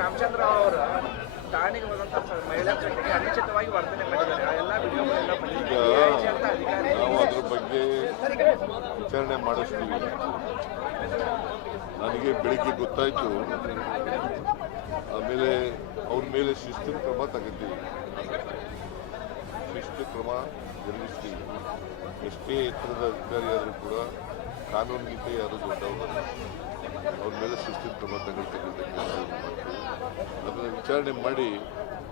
ರಾಮಚಂದ್ರ ಅವರು ಠಾಣೆಗೆ ಹೋದಂತ ಮಹಿಳಾ ಜೊತೆಗೆ ಅನುಚಿತವಾಗಿ ವರ್ತನೆ ಮಾಡಿದ್ದಾರೆ ಎಲ್ಲ ವಿಡಿಯೋಗಳೆಲ್ಲ ನಾವು ಅದ್ರ ಬಗ್ಗೆ ವಿಚಾರಣೆ ಮಾಡಿಸ್ತೀವಿ. ನನಗೆ ಬೆಳಿಗ್ಗೆ ಗೊತ್ತಾಯ್ತು. ಆಮೇಲೆ ಅವ್ರ ಮೇಲೆ ಶಿಸ್ತಿನ ಕ್ರಮ ತಗೋತೀವಿ ಶಿಸ್ತು ಕ್ರಮ ಜರುಗಿಸ್ತೀವಿ. ಎಷ್ಟೇ ಎತ್ತರದ ಅಧಿಕಾರಿಯಾದರೂ ಕೂಡ ಕಾನೂನಿಗಿಂತ ಯಾರು ದೊಡ್ಡವರಲ್ಲ. ಅವ್ರ ಕ್ರಮ ತಗೊಳ್ತಕ್ಕಂಥ ವಿಚಾರಣೆ ಮಾಡಿ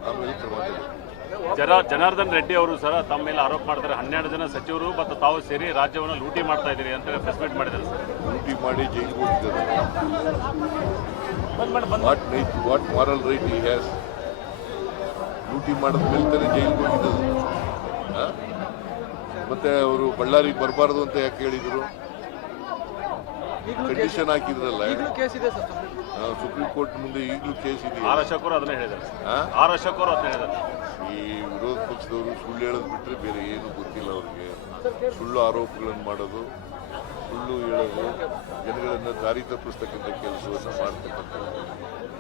ಆಮೇಲೆ ಕ್ರಮ ತಗೊಳ್ತೀವಿ ಜನ ಜನಾರ್ದನ್ ರೆಡ್ಡಿ ಅವರು ಸರ್ ತಮ್ಮ ಮೇಲೆ ಆರೋಪ ಮಾಡ್ತಾರೆ. ಹನ್ನೆರಡು ಜನ ಸಚಿವರು ಮತ್ತು ತಾವು ಸೇರಿ ರಾಜ್ಯವನ್ನು ಲೂಟಿ ಮಾಡ್ತಾ ಇದ್ದೀರಿ ಅಂತ ಪ್ರೆಸ್ ಮೀಟ್ ಮಾಡಿದ್ದಾರೆ ಸರ್. ಲೂಟಿ ಮಾಡಿ ಜೈಲಿಗೆ ಹೋಗಿದ್ದಾರೆ what right what moral right he has ಲೂಟಿ ಮಾಡಿದ ಮೇಲೆ ತಾನೇ ಜೈಲಿಗೆ ಹೋಗಿದ್ದು ಮತ್ತೆ ಅವರು ಬಳ್ಳಾರಿಗೆ ಬರಬಾರ್ದು ಅಂತ ಯಾಕೆ ಹೇಳಿದ್ರು? ಕಂಡೀಷನ್ ಹಾಕಿದ್ರಲ್ಲ. ನಾವು ಸುಪ್ರೀಂ ಕೋರ್ಟ್ ಮುಂದೆ ಈಗಲೂ ಕೇಸ್ ಇದೆ ಆರ್ ಅಶೋಕ್ ಅವರು ಅದನ್ನೇ ಹೇಳಿದ್ದಾರೆ. ಆರ್ ಅಶೋಕ್ ಅದನ್ನ ಹೇಳಿದ್ದಾರೆ. ಈ ವಿರೋಧ ಪಕ್ಷದವರು ಸುಳ್ಳು ಹೇಳೋದು ಬಿಟ್ಟರೆ ಬೇರೆ ಏನು ಗೊತ್ತಿಲ್ಲ ಅವ್ರಿಗೆ. ಸುಳ್ಳು ಆರೋಪಗಳನ್ನು ಮಾಡೋದು ಸುಳ್ಳು ಹೇಳೋದು ಜನಗಳನ್ನು ದಾರಿ ತಪ್ಪಿಸ್ತಕ್ಕಂಥ ಕೆಲಸವನ್ನು ಮಾಡ್ತಕ್ಕಂಥದ್ದು.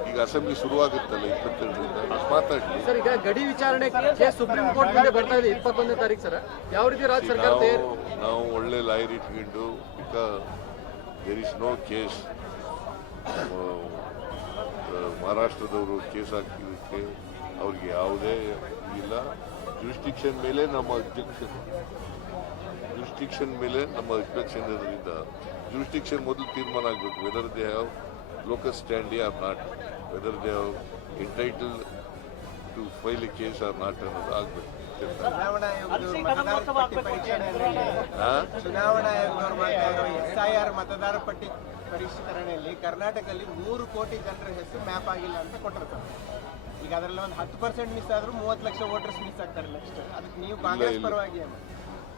ಈಗ ಅಸೆಂಬ್ಲಿ ಶುರುವಾಗುತ್ತಲ್ಲ ಇಪ್ಪತ್ತೆರಡರಿಂದ? ಮಾತಾಡಲಿ. ಸರ್ ಈಗ ಗಡಿ ವಿಚಾರಣೆ ಕೇಸ್ ಸುಪ್ರೀಂ ಕೋರ್ಟ್ ಮುಂದೆ ಬರ್ತಾ ಇದೆ ಇಪ್ಪತ್ತೊಂದನೇ ತಾರೀಕು ಸರ್. ಯಾವ ರೀತಿ ರಾಜ್ಯ ಸರ್ಕಾರ ನಾವು ತಯಾರಿ ನಾವು ಒಳ್ಳೆ ಲಾಯರ್ ಇಟ್ಕೊಂಡು because there is no case ಮಹಾರಾಷ್ಟ್ರದವರು case ಹಾಕಿದ್ದಕ್ಕೆ ಅವ್ರಿಗೆ ಯಾವುದೇ ಇಲ್ಲ. ಜುರಿಸ್ಟಿಕ್ಷನ್ ಮೇಲೆ ನಮ್ಮ ಅಬ್ಜೆಕ್ಷನ್ ಜುರಿಸ್ಟಿಕ್ಷನ್ ಮೇಲೆ ನಮ್ಮ ಅಬ್ಜೆಕ್ಷನ್ ಇರೋದ್ರಿಂದ ಜುರಿಸ್ಟಿಕ್ಷನ್ ಮೊದಲು ತೀರ್ಮಾನ ಆಗಬೇಕು. Whether they have local standi or not whether they have entitle to file a case or not ಅನ್ನೋದು ಆಗಬೇಕು. ಚುನಾವಣಾ ಆಯೋಗದವರು ಮಾಡ್ತಾ ಪಟ್ಟಿ ಎಸ್ ಐ ಇರೋ ಎಸ್ಐಆರ್ ಮತದಾರ ಪಟ್ಟಿ ಪರಿಷ್ಕರಣೆಯಲ್ಲಿ ಕರ್ನಾಟಕದಲ್ಲಿ ಮೂರು ಕೋಟಿ ಜನರ ಹೆಸರು ಮ್ಯಾಪ್ ಆಗಿಲ್ಲ ಅಂತ ಕೊಟ್ಟರು ಈಗ ಅದರಲ್ಲಿ ಒಂದು ಹತ್ತು ಪರ್ಸೆಂಟ್ ಮಿಸ್ ಆದ್ರೂ ಮೂವತ್ತು ಲಕ್ಷ ವೋಟರ್ಸ್ ಮಿಸ್ ಆಗ್ತಾರೆ ನೆಕ್ಸ್ಟ್ ಅದಕ್ಕೆ ನೀವು ಕಾಂಗ್ರೆಸ್. ಪರವಾಗಿ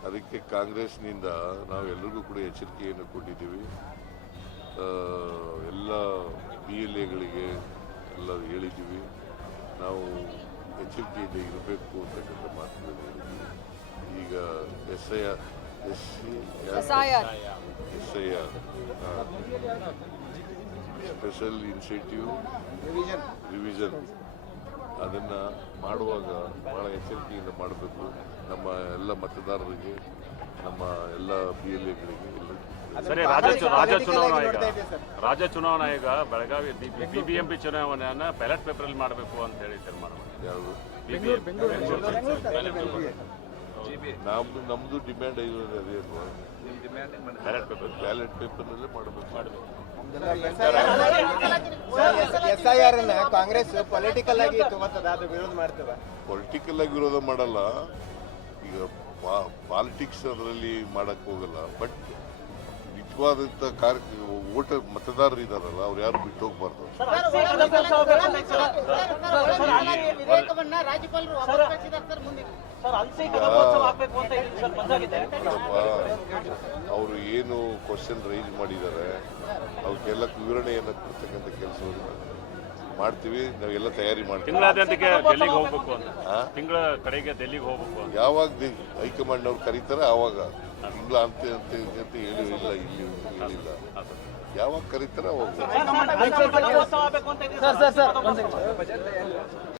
ಅದಕ್ಕೆ ಕಾಂಗ್ರೆಸ್ನಿಂದ ನಾವು ಎಲ್ಲರಿಗೂ ಕೂಡ ಎಚ್ಚರಿಕೆಯನ್ನು ಕೊಟ್ಟಿದ್ದೀವಿ. ಎಲ್ಲ ಬಿ ಎಲ್ ಎಗಳಿಗೆ ಎಲ್ಲ ಹೇಳಿದ್ದೀವಿ. ನಾವು ಎಚ್ಚರಿಕೆಯಿಂದ ಇರಬೇಕು ಅಂತಕ್ಕಂಥ ಮಾತುಗಳನ್ನು ಹೇಳಿದ್ದೀವಿ. ಈಗ S I R S C S I R special incentive revision ಅದನ್ನು ಮಾಡುವಾಗ ಭಾಳ ಎಚ್ಚರಿಕೆಯಿಂದ ಮಾಡಬೇಕು. ನಮ್ಮ ಎಲ್ಲ ಮತದಾರರಿಗೆ ನಮ್ಮ ಎಲ್ಲ ಬಿ ಎಲ್ ಎಗಳಿಗೆ ಸರಿ ರಾಜ್ಯ ಚುನಾವಣಾ ಆಯೋಗ. ರಾಜ್ಯ ಚುನಾವಣಾ ಆಯೋಗ ಬೆಳಗಾವಿ ಬಿಬಿಎಂಪಿ ಚುನಾವಣೆಯನ್ನ ಬ್ಯಾಲೆಟ್ ಪೇಪರಲ್ಲಿ ಮಾಡಬೇಕು ಅಂತ ಹೇಳಿ ತೀರ್ಮಾನ. ಯಾವುದು. ನಮ್ದು ನಮ್ಮದು ಡಿಮ್ಯಾಂಡ್ ಇರೋದು ಅದೇ ಬ್ಯಾಲೆಟ್ ಪೇಪರ್ ಬ್ಯಾಲೆಟ್ ಪೇಪರ್ನಲ್ಲೇ ಮಾಡಬೇಕು ಮಾಡಬೇಕು ಎಸ್ ಐ ಆರ್ ಅನ್ನ ಕಾಂಗ್ರೆಸ್ ಪೊಲಿಟಿಕಲ್ ಆಗಿ ತಗೋತದ ಅದು ವಿರೋಧ ಮಾಡ್ತದ? ಪೊಲಿಟಿಕಲ್ ಆಗಿ ವಿರೋಧ ಮಾಡಲ್ಲ. ಈಗ ಪಾಲಿಟಿಕ್ಸ್ ಅದರಲ್ಲಿ ಮಾಡಕ್ಕೆ ಹೋಗಲ್ಲ. ಬಟ್ ನಿಜವಾದಂಥ ಕಾರ್ಯ ವೋಟರ್ ಮತದಾರರು ಇದಾರಲ್ಲ ಅವ್ರು ಯಾರು ಬಿಟ್ಟು ಹೋಗ್ಬಾರ್ದು? ಅವರು ಏನು ಕ್ವಶನ್ ರೈಸ್ ಮಾಡಿದ್ದಾರೆ ಅವಕ್ಕೆಲ್ಲ ವಿವರಣೆಯನ್ನು ಕೊಡ್ತಕ್ಕಂಥ ಕೆಲಸ ಮಾಡ್ತೀವಿ ನಾವೆಲ್ಲ ತಯಾರಿ ಮಾಡ್ತೀವಿ. ತಿಂಗಳಾದ್ಯಂತಕ್ಕೆ ಡೆಲ್ಲಿಗೆ ಹೋಗ್ಬೇಕು ಅಂತ. ಆ? ತಿಂಗಳ ಕಡೆಗೆ ಡೆಲ್ಲಿಗೆ ಹೋಗ್ಬೇಕು ಯಾವಾಗ ದಿ- ಹೈಕಮಾಂಡ್ ಅವ್ರು ಕರೀತಾರೆ ಆವಾಗ. ತಿಂಗಳ ಅಂತ ಅಂತ ಅಂತ ಹೇಳಿ ಇಲ್ಲ ಇಲ್ಲಿ. ಹೇಳಿಲ್ಲ ಯಾವಾಗ ಕರೀತಾರೆ